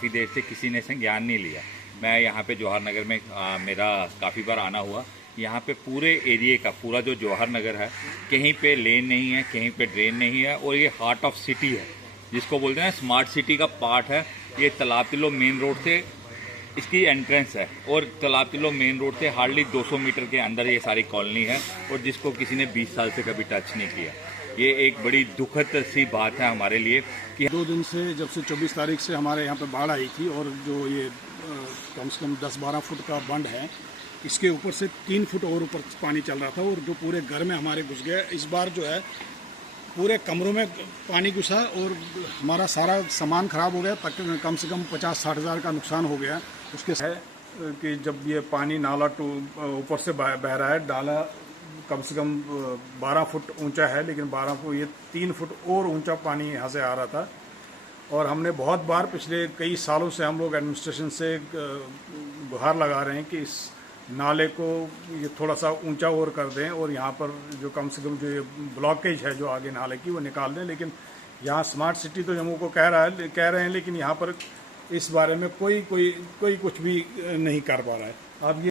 काफ़ी देर से किसी ने संज्ञान नहीं लिया। मैं यहाँ पे जवाहर नगर में मेरा काफ़ी बार आना हुआ। यहाँ पे पूरे एरिए का पूरा जो जवाहर नगर है, कहीं पे लेन नहीं है, कहीं पे ड्रेन नहीं है, और ये हार्ट ऑफ सिटी है, जिसको बोलते हैं स्मार्ट सिटी का पार्ट है। ये तालाब तिलो मेन रोड से इसकी एंट्रेंस है, और तालाब तिलो मेन रोड से हार्डली 200 मीटर के अंदर ये सारी कॉलोनी है, और जिसको किसी ने 20 साल से कभी टच नहीं किया। ये एक बड़ी दुखद सी बात है हमारे लिए कि 2 दिन से, जब से 24 तारीख से हमारे यहाँ पे बाढ़ आई थी, और जो ये कम से कम 10-12 फुट का बंड है, इसके ऊपर से 3 फुट और ऊपर पानी चल रहा था, और जो पूरे घर में हमारे घुस गया। इस बार जो है पूरे कमरों में पानी घुसा, और हमारा सारा सामान ख़राब हो गया, तक कम से कम 50-60 हज़ार का नुकसान हो गया। उसके है कि जब ये पानी नाला ऊपर से बह रहा है, नाला कम से कम 12 फुट ऊंचा है, लेकिन 12 फुट ये 3 फुट और ऊंचा पानी यहाँ से आ रहा था। और हमने बहुत बार पिछले कई सालों से हम लोग एडमिनिस्ट्रेशन से गुहार लगा रहे हैं कि इस नाले को ये थोड़ा सा ऊंचा और कर दें, और यहाँ पर जो कम से कम जो ये ब्लॉकेज है जो आगे नाले की, वो निकाल दें। लेकिन यहाँ स्मार्ट सिटी तो जम्मू को कह रहे हैं, लेकिन यहाँ पर इस बारे में कोई कुछ भी नहीं कर पा रहा है। अब ये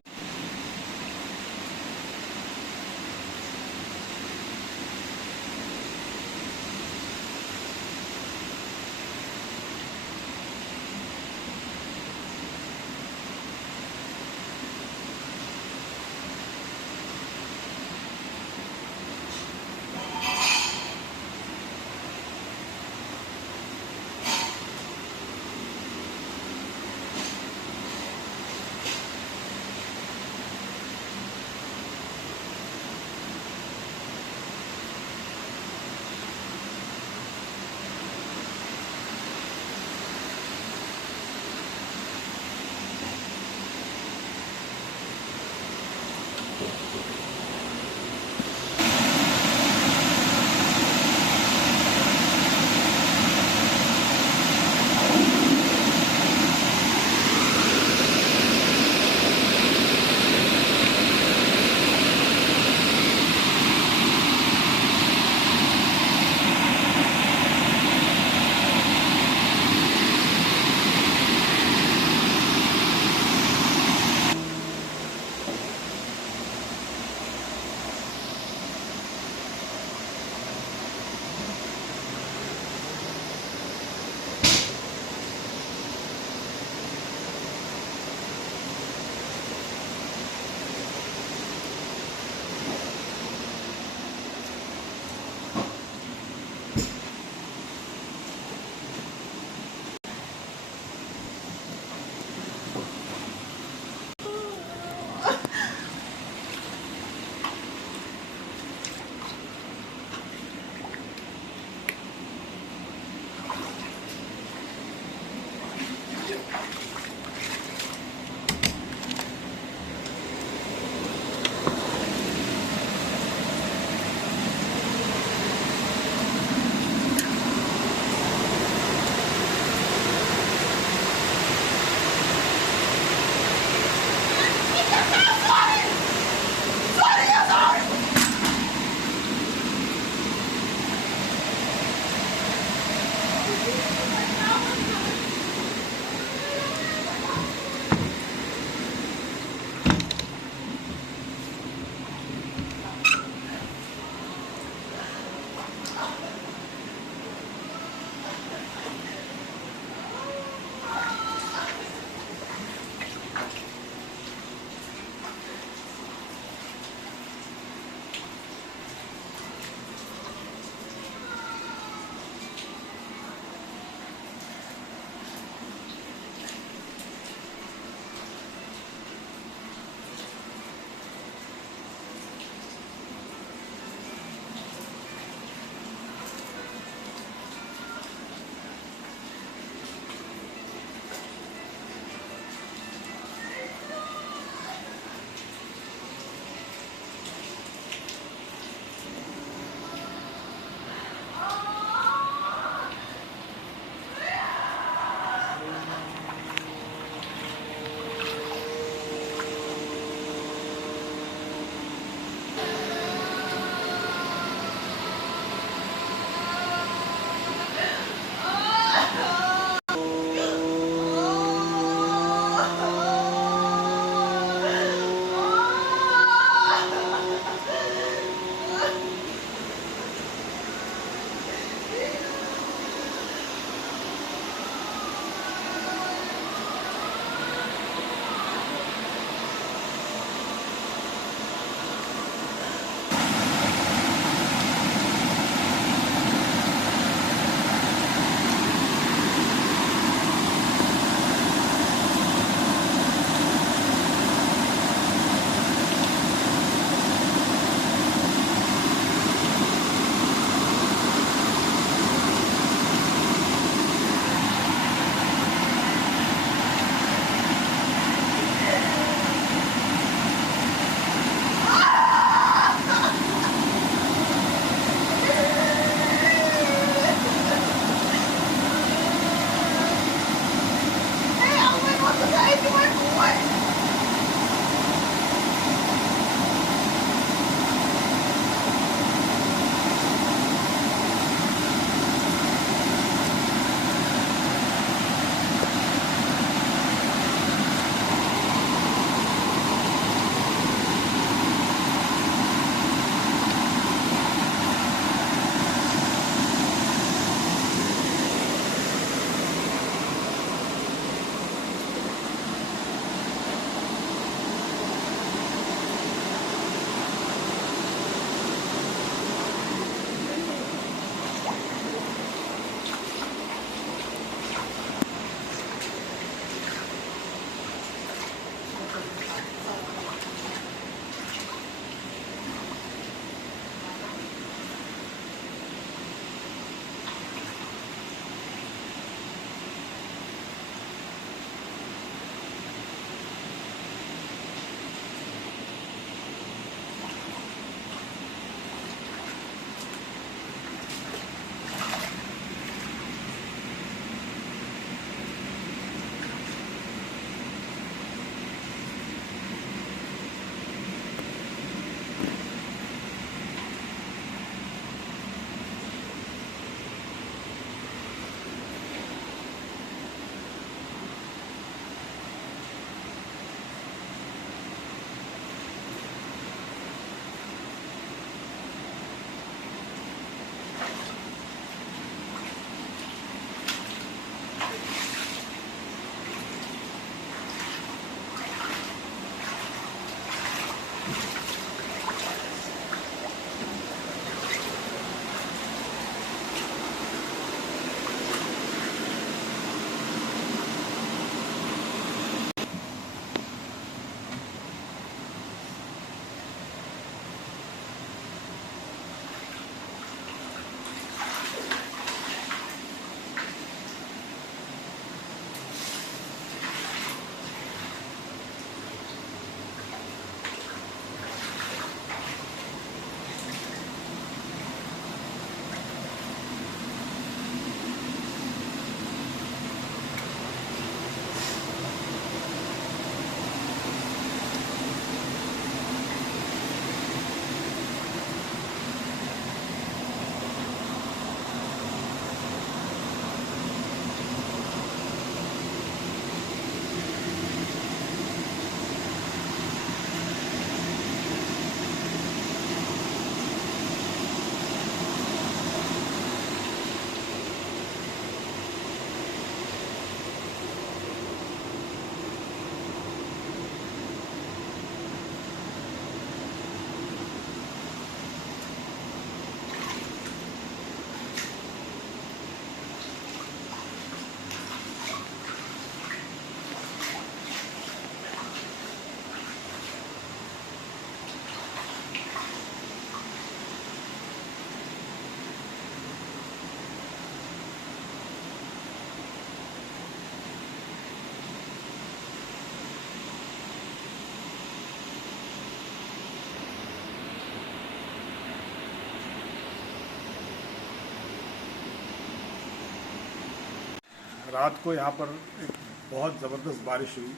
रात को यहाँ पर एक बहुत ज़बरदस्त बारिश हुई।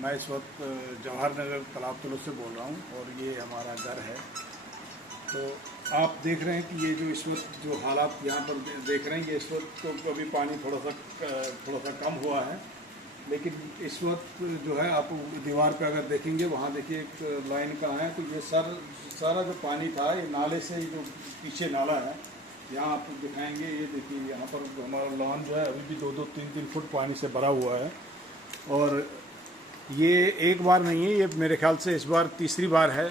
मैं इस वक्त जवाहर नगर तालाब तलो से बोल रहा हूँ और ये हमारा घर है। तो आप देख रहे हैं कि ये जो इस वक्त जो हालात यहाँ पर देख रहे हैं, ये इस वक्त तो अभी पानी थोड़ा सा कम हुआ है, लेकिन इस वक्त जो है आप दीवार पे अगर देखेंगे, वहाँ देखिए एक लाइन कहाँ है, तो ये सारा जो पानी था ये नाले से, जो पीछे नाला है यहाँ आप दिखाएंगे, ये देखिए यहाँ पर हमारा लॉन जो है अभी भी 2-3 फुट पानी से भरा हुआ है। और ये एक बार नहीं है, ये मेरे ख्याल से इस बार तीसरी बार है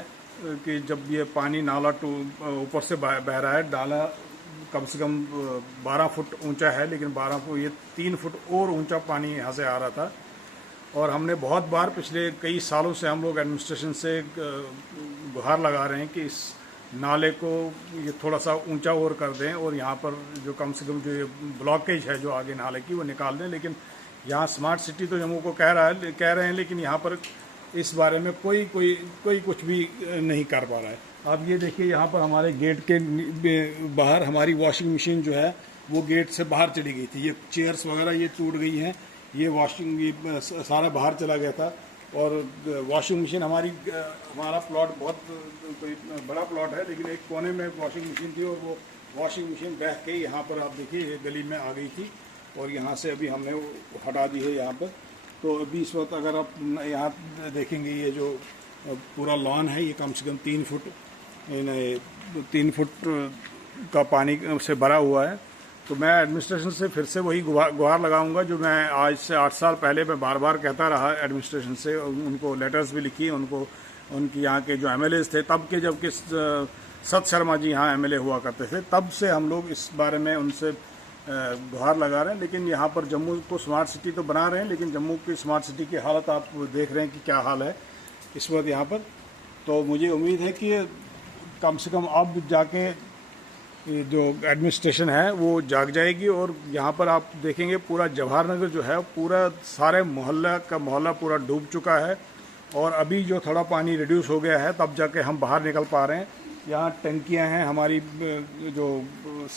कि जब ये पानी नाला ऊपर से बह रहा है। नाला कम से कम 12 फुट ऊंचा है, लेकिन 12 फुट ये 3 फुट और ऊंचा पानी यहाँ से आ रहा था। और हमने बहुत बार पिछले कई सालों से हम लोग एडमिनिस्ट्रेशन से गुहार लगा रहे हैं कि इस नाले को ये थोड़ा सा ऊंचा और कर दें और यहाँ पर जो कम से कम जो ये ब्लॉकेज है जो आगे नाले की वो निकाल दें। लेकिन यहाँ स्मार्ट सिटी तो जम्मू को कह रहे हैं, लेकिन यहाँ पर इस बारे में कोई कुछ भी नहीं कर पा रहा है। आप ये देखिए यहाँ पर हमारे गेट के बाहर हमारी वॉशिंग मशीन जो है वो गेट से बाहर चली गई थी। ये चेयर्स वगैरह ये टूट गई हैं, ये सारा बाहर चला गया था। और वॉशिंग मशीन हमारा प्लॉट बहुत कोई बड़ा प्लॉट है, लेकिन एक कोने में वॉशिंग मशीन थी और वो वॉशिंग मशीन बह के यहाँ पर आप देखिए ये गली में आ गई थी और यहाँ से अभी हमने वो हटा दी है यहाँ पर। तो अभी इस वक्त अगर आप यहाँ देखेंगे, ये जो पूरा लॉन है ये कम से कम 3 फुट का पानी से भरा हुआ है। तो मैं एडमिनिस्ट्रेशन से फिर से वही गुहार लगाऊंगा जो मैं आज से 8 साल पहले मैं बार बार कहता रहा एडमिनिस्ट्रेशन से। उनको लेटर्स भी लिखी, उनकी यहाँ के जो एमएलएज थे तब के, जबकि सत शर्मा जी यहाँ एमएलए हुआ करते थे, तब से हम लोग इस बारे में उनसे गुहार लगा रहे हैं। लेकिन यहाँ पर जम्मू को स्मार्ट सिटी तो बना रहे हैं, लेकिन जम्मू की स्मार्ट सिटी की हालत आप देख रहे हैं कि क्या हाल है इस वक्त यहाँ पर। तो मुझे उम्मीद है कि कम से कम अब जाके जो एडमिनिस्ट्रेशन है वो जाग जाएगी। और यहाँ पर आप देखेंगे पूरा जवाहर नगर जो है पूरा सारे मोहल्ला पूरा डूब चुका है। और अभी जो थोड़ा पानी रिड्यूस हो गया है तब जाके हम बाहर निकल पा रहे हैं। यहाँ टंकियाँ हैं हमारी, जो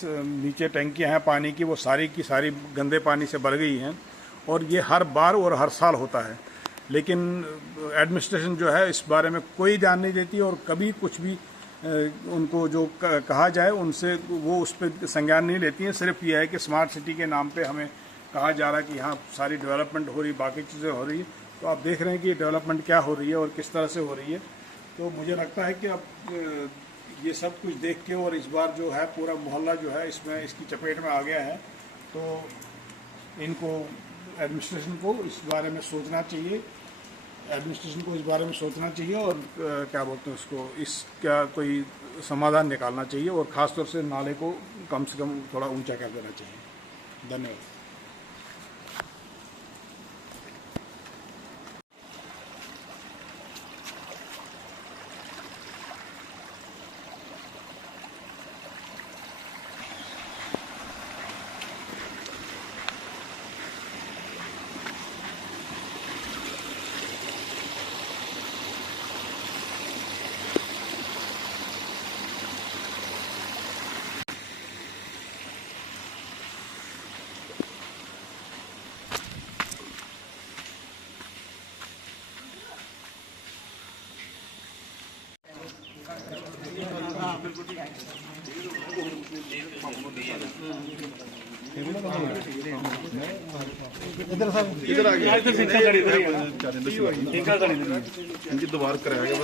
नीचे टंकियाँ हैं पानी की, वो सारी की सारी गंदे पानी से भर गई हैं। और ये हर बार और हर साल होता है, लेकिन एडमिनिस्ट्रेशन जो है इस बारे में कोई ध्यान नहीं देती और कभी कुछ भी उनको जो कहा जाए उनसे वो उस पर संज्ञान नहीं लेती हैं। सिर्फ ये है कि स्मार्ट सिटी के नाम पे हमें कहा जा रहा है कि यहाँ सारी डेवलपमेंट हो रही, बाकी चीज़ें हो रही है। तो आप देख रहे हैं कि डेवलपमेंट क्या हो रही है और किस तरह से हो रही है। तो मुझे लगता है कि अब ये सब कुछ देख के, और इस बार जो है पूरा मोहल्ला जो है इसकी चपेट में आ गया है, तो इनको एडमिनिस्ट्रेशन को इस बारे में सोचना चाहिए एडमिनिस्ट्रेशन को इस बारे में सोचना चाहिए और क्या बोलते हैं उसको, इसका कोई समाधान निकालना चाहिए और ख़ासतौर से नाले को कम से कम थोड़ा ऊंचा कर देना चाहिए। धन्यवाद। इधर आ गया इनकी दोबारा कराया गया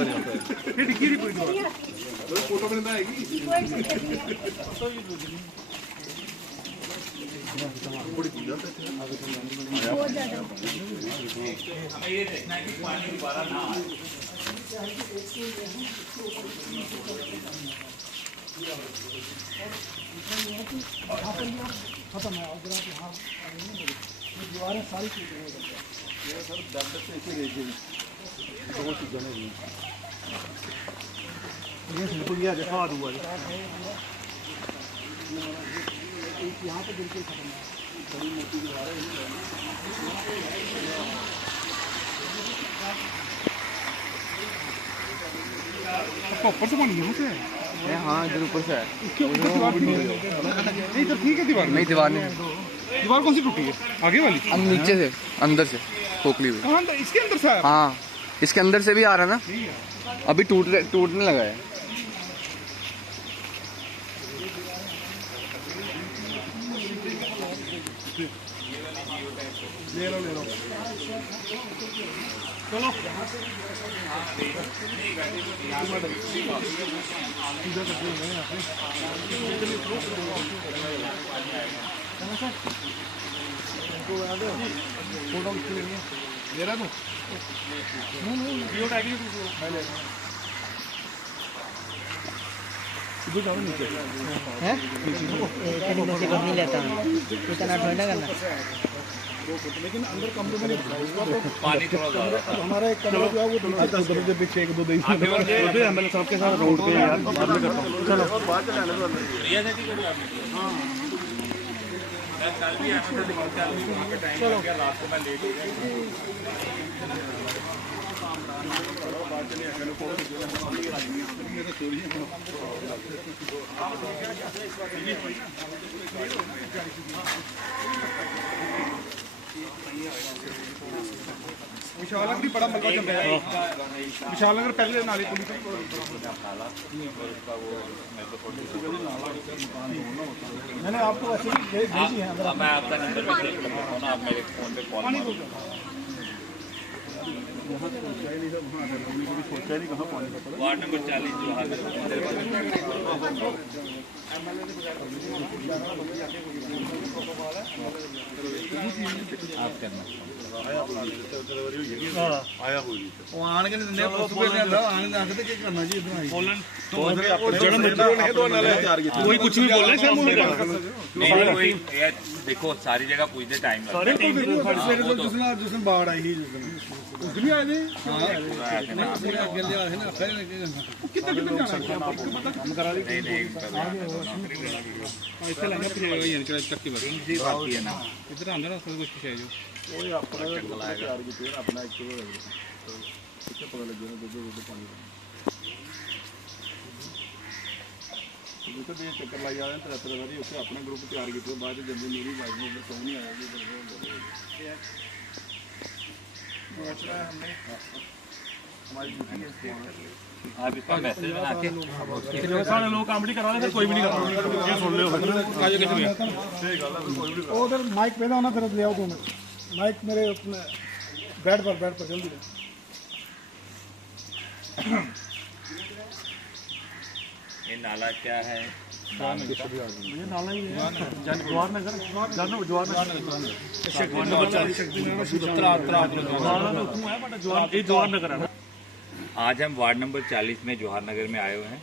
फोटो में आएगी ये देखना है कि पानी दोबारा ना आए। खत्म है। अगर आप यहाँ दीवारें सारी सर दर्द से ऐसे गई थी, दो चीज़ें हुई ये बिल्कुल ये देखा हुआ है यहाँ पे बिल्कुल खत्म है। बड़ी मोटी दीवारें ऊपर से पानी यहाँ से है। हाँ इधर ऊपर से है। नहीं तो ठीक है दीवार नहीं दीवार नहीं, दीवार कौन सी टूटी है? आगे वाली? नीचे से अंदर से खोखली हुई। कहाँ इसके अंदर से? हाँ इसके अंदर से भी आ रहा है ना, अभी टूटने लगा है। ले लो चलो मेरा तो नहीं लेता इतना ठंडा करना। लेकिन अंदर कमरे में नहीं पानी थोड़ा ज़्यादा था। हमारा एक कमरा जो है वो दरवाजे के पीछे एक दो दिन एमएलए साहब के साथ रोड पे यार बाद में करता हूं। चलो मैं कल भी ऐसा दिखा वहाँ पे टाइम लग गया, रात को मैं लेट हो गया। विशाल नगर भी बड़ा मलबा जम रहा है। विशाल नगर पहले नाली पुलिस मैंने आपको वैसे भी भेजी है। हाँ, मैं आपका नंबर पे देख लेता हूँ ना, आप मेरे फ़ोन पे कॉल मारो। वार्ड नंबर 40 जोहार आप करना आया हुई ਉਹ ਆਣ ਕੇ ਦਿੰਦੇ ਪੁੱਛ ਕੇ ਲਿਆਂਦਾ ਆਣ ਦੇ ਆਖਦੇ ਕੀ ਕਰਨਾ ਜੀ ਇਦਾਂ ਬੋਲਣ ਜਿਹੜਾ ਮਜ਼ਦੂਰ ਨੇ ਦੋ ਨਾਲੇ ਤਿਆਰ ਕੀਤੇ ਕੋਈ ਕੁਝ ਵੀ ਬੋਲੇ ਸਰ ਮੂੰਹ नहीं कोई यार देखो सारी जगह पूछते टाइम लगता है। ਸਵੇਰੇ ਤੋਂ ਜਿਸ ਦਿਨ ਬਾੜ ਆਈ ਸੀ ਉਸ ਦਿਨ ਵੀ ਆਏ ਨੇ पूरा ऐसे ना ਅੱਗੇ ਲਿਆ ਹੈ ਨਾ ਫਿਰ ਕਿੱਥੇ ਜਾਣਾ ਕੰਮ ਕਰਾ ਲਈ नहीं नहीं ਇੱਥੇ ਲੰਘਾ ਪਿਛੇ ਹੋਈ ਹੈ ਚੱਕੀ ਬਸ इजी बाकी है ना ਇੱਧਰ ਆਂਦਾ ਨਾ ਸਭ ਕੁਝ ਪਿਛੇ ਜੋ ਉਹ ਆਪਣਾ ਤਿਆਰ ਕੀਤੇ ਆਪਣਾ ਇੱਕ ਕਿਲੋ ਕਿੱਥੇ ਪਤਾ ਲੱਗਿਆ ਨਾ ਦੁੱਧ ਪਾਣੀ ਜਿੱਥੇ ਦੇ ਚੱਕਰ ਲਾਈ ਆਏ ਤਾਂ ਤਰ੍ਹਾਂ ਵਾਰੀ ਉੱਥੇ ਆਪਣਾ ਗਰੁੱਪ ਤਿਆਰ ਕੀਤਾ ਬਾਅਦ ਚ ਜੰਮੂ ਮੇਰੀ ਵਾਈਫ ਨੂੰ ਉੱਧਰ ਕੌਣ ਨਹੀਂ ਆਇਆ ਜੀ आप इसका मैसेज बना के सारे लोग काम नहीं करा रहे कोई भी नहीं कर रहा ये सुन लो आज किसी भी वो उधर माइक पे ना होना फिर ले आओ तुम माइक मेरे अपने बेड पर जल्दी ये नाला क्या है, आज हम वार्ड नंबर 40 में जवाहर नगर में आए हुए हैं।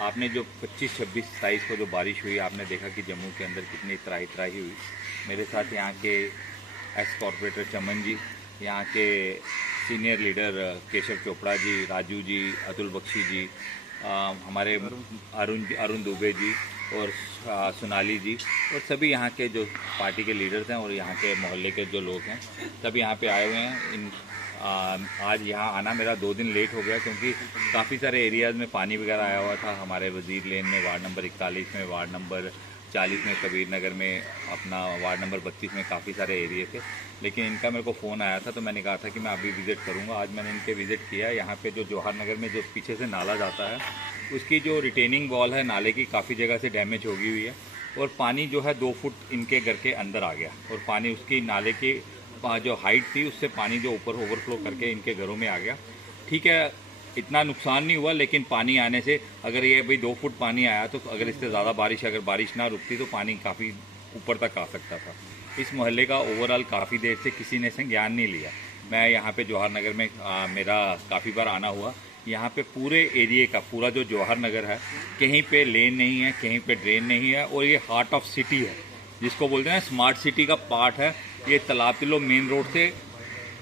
आपने जो 25, 26, 27 को जो बारिश हुई, आपने देखा कि जम्मू के अंदर कितनी त्राही हुई। मेरे साथ यहाँ के एक्स कॉर्पोरेटर चमन जी, यहाँ के सीनियर लीडर केशव चोपड़ा जी, राजू जी, अतुल बख्शी जी, हमारे अरुण दुबे जी और सोनाली जी और सभी यहाँ के जो पार्टी के लीडर्स हैं और यहाँ के मोहल्ले के जो लोग हैं, सब यहाँ पे आए हुए हैं। आज यहाँ आना मेरा 2 दिन लेट हो गया क्योंकि काफ़ी सारे एरियाज़ में पानी वगैरह आया हुआ था। हमारे वजीर लेन में, वार्ड नंबर 41 में, वार्ड नंबर 40 में, कबीर नगर में, अपना वार्ड नंबर 32 में काफ़ी सारे एरिए थे। लेकिन इनका मेरे को फ़ोन आया था तो मैंने कहा था कि मैं अभी विज़िट करूँगा। आज मैंने इनके विज़िट किया। यहाँ पे जो जवाहर नगर में जो पीछे से नाला जाता है, उसकी जो रिटेनिंग वॉल है नाले की, काफ़ी जगह से डैमेज हो गई हुई है और पानी जो है 2 फुट इनके घर के अंदर आ गया और पानी उसकी नाले की जो हाइट थी उससे पानी जो ऊपर ओवरफ्लो करके इनके घरों में आ गया। ठीक है, इतना नुकसान नहीं हुआ, लेकिन पानी आने से अगर ये भाई 2 फुट पानी आया तो अगर इससे ज़्यादा अगर बारिश ना रुकती तो पानी काफ़ी ऊपर तक आ सकता था। इस मोहल्ले का ओवरऑल काफ़ी देर से किसी ने संज्ञान नहीं लिया। मैं यहाँ पे जवाहर नगर में मेरा काफ़ी बार आना हुआ। यहाँ पे पूरे एरिए का पूरा जो जवाहर नगर है, कहीं पे लेन नहीं है, कहीं पे ड्रेन नहीं है और ये हार्ट ऑफ सिटी है, जिसको बोलते हैं स्मार्ट सिटी का पार्ट है। ये तालाब तिल्लो मेन रोड से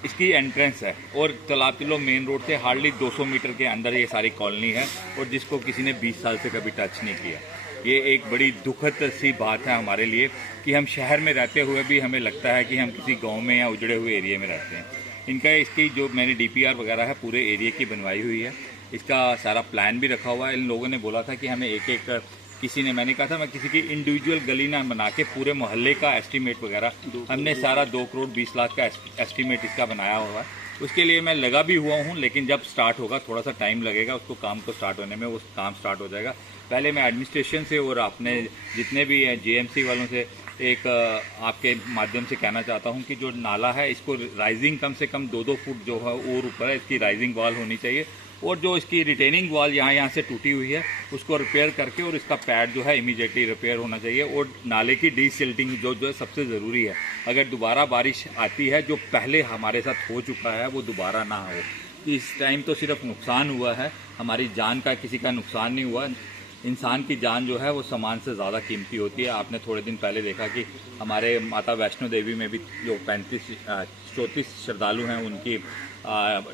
इसकी एंट्रेंस है और तालाब तिल्लो मेन रोड से हार्डली 200 मीटर के अंदर ये सारी कॉलोनी है और जिसको किसी ने 20 साल से कभी टच नहीं किया। ये एक बड़ी दुखद सी बात है हमारे लिए कि हम शहर में रहते हुए भी हमें लगता है कि हम किसी गांव में या उजड़े हुए एरिया में रहते हैं। इनका इसकी जो मैंने DPR वगैरह है पूरे एरिया की बनवाई हुई है, इसका सारा प्लान भी रखा हुआ है। इन लोगों ने बोला था कि हमें एक किसी ने, मैंने कहा था मैं किसी की इंडिविजुअल गली ना बना के पूरे मोहल्ले का एस्टीमेट वगैरह, हमने सारा 2 करोड़ 20 लाख का एस्टीमेट इसका बनाया हुआ है। उसके लिए मैं लगा भी हुआ हूँ, लेकिन जब स्टार्ट होगा थोड़ा सा टाइम लगेगा उसको, काम को स्टार्ट होने में। वो काम स्टार्ट हो जाएगा। पहले मैं एडमिनिस्ट्रेशन से और अपने जितने भी JMC वालों से एक आपके माध्यम से कहना चाहता हूँ कि जो नाला है इसको राइजिंग कम से कम 2-2 फुट जो है और ऊपर है, इसकी राइजिंग वॉल होनी चाहिए और जो इसकी रिटेनिंग वॉल यहाँ से टूटी हुई है उसको रिपेयर करके और इसका पैड जो है इमीडिएटली रिपेयर होना चाहिए और नाले की डीसिल्टिंग जो है सबसे ज़रूरी है। अगर दोबारा बारिश आती है, जो पहले हमारे साथ हो चुका है, वो दोबारा ना हो। इस टाइम तो सिर्फ नुकसान हुआ है, हमारी जान का किसी का नुकसान नहीं हुआ। इंसान की जान जो है वो सामान से ज़्यादा कीमती होती है। आपने थोड़े दिन पहले देखा कि हमारे माता वैष्णो देवी में भी जो 34 श्रद्धालु हैं उनकी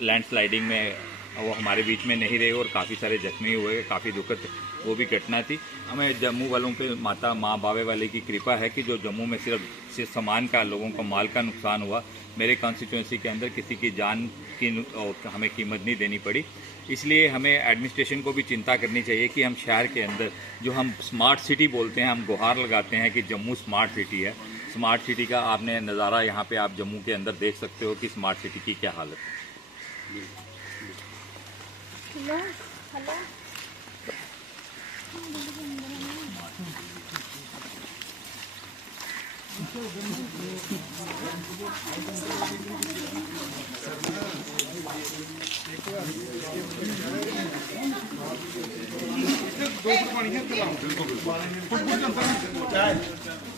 लैंडस्लाइडिंग में वो हमारे बीच में नहीं रहे और काफ़ी सारे जख्मी हुए। काफ़ी दुखद वो भी घटना थी। हमें जम्मू वालों पे माता माँ बावे वाले की कृपा है कि जो जम्मू में सिर्फ सामान का, लोगों को माल का नुकसान हुआ, मेरे कॉन्स्टिट्यूंसी के अंदर किसी की जान की हमें कीमत नहीं देनी पड़ी। इसलिए हमें एडमिनिस्ट्रेशन को भी चिंता करनी चाहिए कि हम शहर के अंदर जो हम स्मार्ट सिटी बोलते हैं, हम गुहार लगाते हैं कि जम्मू स्मार्ट सिटी है। स्मार्ट सिटी का आपने नज़ारा यहाँ पे आप जम्मू के अंदर देख सकते हो कि स्मार्ट सिटी की क्या हालत है। हेलो हेलो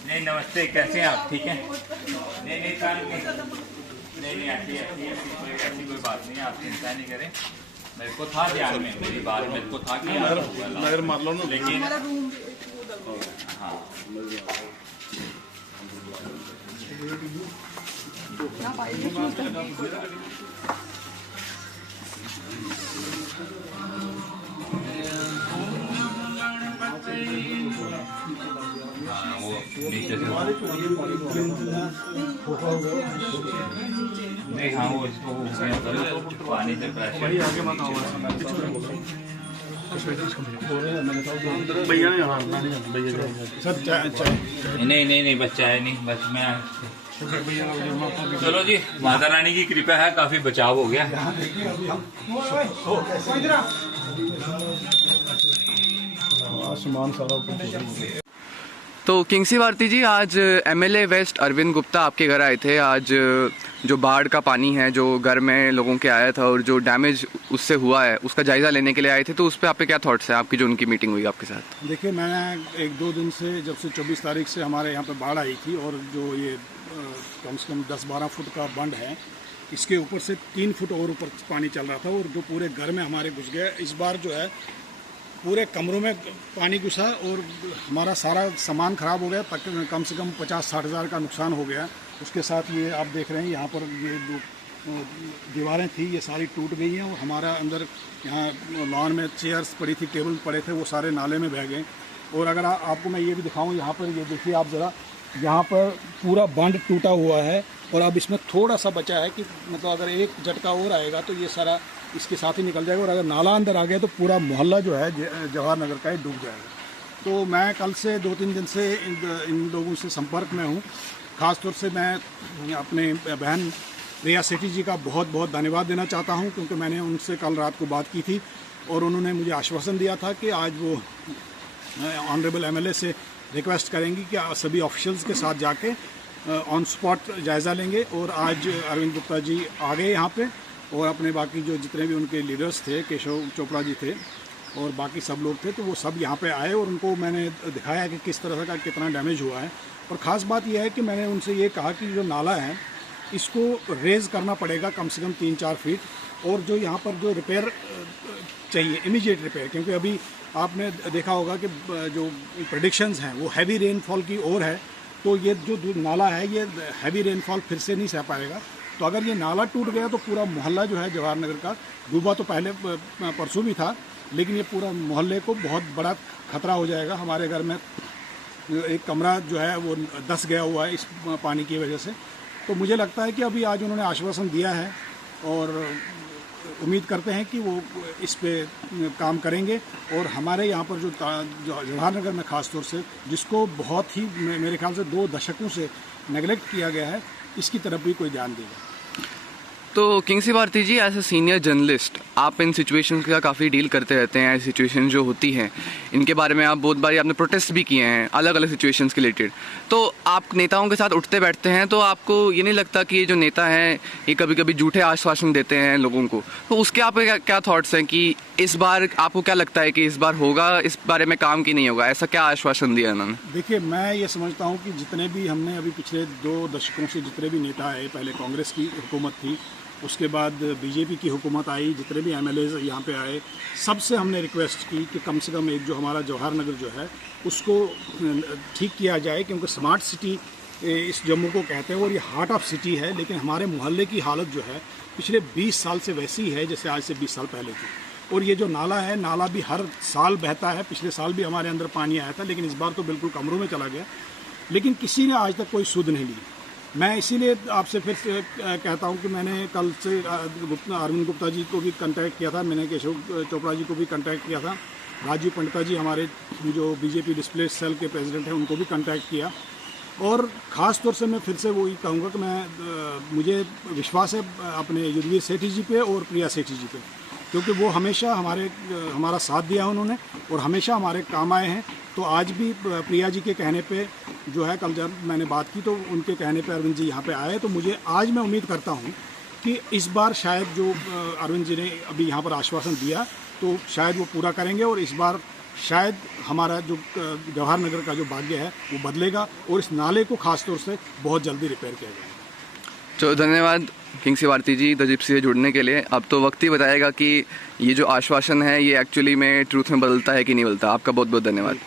नहीं, नमस्ते, कैसे हैं आप? ठीक है? नहीं, ऐसी कोई बात नहीं है, आप चिंता नहीं करें। मेरे को था ध्यान में, मेरी बात मेरे को था कि नगर मार लो ना, लेकिन हाँ वो नीचे से नहीं, हाँ वो इसको पानी से प्रेशर भैया ने हारना नहीं, भैया सर चाय नहीं बस चाय नहीं, बस मैं चलो जी, माता रानी की कृपा है, काफी बचाव हो गया। आसमान सारा ऊपर। तो किंग्सी भारती जी, आज एमएलए वेस्ट अरविंद गुप्ता आपके घर आए थे। आज जो बाढ़ का पानी है जो घर में लोगों के आया था और जो डैमेज उससे हुआ है उसका जायज़ा लेने के लिए आए थे, तो उस पर आपके क्या थॉट्स हैं, आपकी जो उनकी मीटिंग हुई आपके साथ? देखिए, मैंने 1-2 दिन से, जब से 24 तारीख से हमारे यहाँ पे बाढ़ आई थी और जो ये कम से कम 10-12 फुट का बंड है, इसके ऊपर से 3 फुट और ऊपर पानी चल रहा था और जो पूरे घर में हमारे घुस गया। इस बार जो है पूरे कमरों में पानी घुसा और हमारा सारा सामान ख़राब हो गया, तक कम से कम 50-60 हज़ार का नुकसान हो गया। उसके साथ ये आप देख रहे हैं यहाँ पर ये जो दीवारें थी ये सारी टूट गई हैं और हमारा अंदर यहाँ लॉन में चेयर्स पड़ी थी, टेबल पड़े थे, वो सारे नाले में बह गए। और अगर आपको मैं ये भी दिखाऊं, यहाँ पर ये देखिए आप ज़रा, यहाँ पर पूरा बंड टूटा हुआ है और अब इसमें थोड़ा सा बचा है कि मतलब अगर एक झटका और आएगा तो ये सारा इसके साथ ही निकल जाएगा और अगर नाला अंदर आ गया तो पूरा मोहल्ला जो है जवाहर नगर का ही डूब जाएगा। तो मैं कल से 2-3 दिन से इन लोगों से संपर्क में हूँ। ख़ासतौर से मैं अपने बहन प्रिया सेठी जी का बहुत बहुत धन्यवाद देना चाहता हूँ, क्योंकि मैंने उनसे कल रात को बात की थी और उन्होंने मुझे आश्वासन दिया था कि आज वो ऑनरेबल एमएलए से रिक्वेस्ट करेंगी कि सभी ऑफिशियल्स के साथ जाके ऑन स्पॉट जायज़ा लेंगे। और आज अरविंद गुप्ता जी आ गए यहाँ पे और अपने बाकी जो जितने भी उनके लीडर्स थे, केशव चोपड़ा जी थे और बाकी सब लोग थे, तो वो सब यहाँ पे आए और उनको मैंने दिखाया कि किस तरह का कितना डैमेज हुआ है। और ख़ास बात यह है कि मैंने उनसे ये कहा कि जो नाला है इसको रेज़ करना पड़ेगा कम से कम 3-4 फीट, और जो यहाँ पर जो रिपेयर चाहिए, इमीडिएट रिपेयर, क्योंकि अभी आपने देखा होगा कि जो प्रेडिक्शंस हैं वो हैवी रेनफॉल की ओर है, तो ये जो नाला है ये हैवी रेनफॉल फिर से नहीं सह पाएगा। तो अगर ये नाला टूट गया तो पूरा मोहल्ला जो है जवाहर नगर का डूबा, तो पहले परसों भी था, लेकिन ये पूरा मोहल्ले को बहुत बड़ा खतरा हो जाएगा। हमारे घर में एक कमरा जो है वो धंस गया हुआ है इस पानी की वजह से। तो मुझे लगता है कि अभी आज उन्होंने आश्वासन दिया है और उम्मीद करते हैं कि वो इस पे काम करेंगे और हमारे यहाँ पर जो जवाहर नगर में ख़ास तौर से जिसको बहुत ही मेरे ख्याल से 2 दशकों से नेगलेक्ट किया गया है, इसकी तरफ भी कोई ध्यान देगा। तो किंग्सी भारती जी, एज ए सीनियर जर्नलिस्ट आप इन सिचुएशन का काफ़ी डील करते रहते हैं। सिचुएशन जो होती हैं इनके बारे में आप बहुत बारी आपने प्रोटेस्ट भी किए हैं अलग अलग सिचुएशंस के रिलेटेड। तो आप नेताओं के साथ उठते बैठते हैं, तो आपको ये नहीं लगता कि ये जो नेता हैं ये कभी कभी झूठे आश्वासन देते हैं लोगों को? तो उसके आपके क्या थॉट्स हैं कि इस बार आपको क्या लगता है कि इस बार होगा इस बारे में काम कि नहीं होगा? ऐसा क्या आश्वासन दिया इन्होंने? देखिए, मैं ये समझता हूँ कि जितने भी हमने अभी पिछले 2 दशकों से जितने भी नेता आए, पहले कांग्रेस की हुकूमत थी, उसके बाद बीजेपी की हुकूमत आई, जितने भी एमएलएज यहाँ पे आए, सबसे हमने रिक्वेस्ट की कि कम से कम एक जो हमारा जवाहर नगर जो है उसको ठीक किया जाए, क्योंकि स्मार्ट सिटी इस जम्मू को कहते हैं और ये हार्ट ऑफ सिटी है, लेकिन हमारे मोहल्ले की हालत जो है पिछले 20 साल से वैसी है जैसे आज से 20 साल पहले थी। और ये जो नाला है, नाला भी हर साल बहता है, पिछले साल भी हमारे अंदर पानी आया था, लेकिन इस बार तो बिल्कुल कमरों में चला गया, लेकिन किसी ने आज तक कोई सुध नहीं ली। मैं इसीलिए आपसे फिर से कहता हूं कि मैंने कल से अरविंद गुप्ता जी को भी कांटेक्ट किया था, मैंने केशव चोपड़ा जी को भी कांटेक्ट किया था, राजीव पंडिता जी हमारे जो बीजेपी डिस्प्ले सेल के प्रेसिडेंट हैं उनको भी कांटेक्ट किया। और ख़ास तौर से मैं फिर से वही कहूँगा कि मुझे विश्वास है अपने युद्धवीर सेठी जी पे और प्रिया सेठी जी पे, क्योंकि वो हमेशा हमारा साथ दिया है उन्होंने और हमेशा हमारे काम आए हैं। तो आज भी प्रिया जी के कहने पे जो है, कल जब मैंने बात की तो उनके कहने पे अरविंद जी यहाँ पे आए, तो मुझे आज मैं उम्मीद करता हूँ कि इस बार शायद जो अरविंद जी ने अभी यहाँ पर आश्वासन दिया तो शायद वो पूरा करेंगे और इस बार शायद हमारा जो जवाहर नगर का जो भाग्य है वो बदलेगा और इस नाले को खास तौर से बहुत जल्दी रिपेयर किया जाएगा। तो धन्यवाद किंग्सी भारती जी द जिप्सी से जुड़ने के लिए। अब तो वक्त ही बताएगा कि ये जो आश्वासन है ये एक्चुअली में ट्रूथ में बदलता है कि नहीं बदलता। आपका बहुत बहुत धन्यवाद।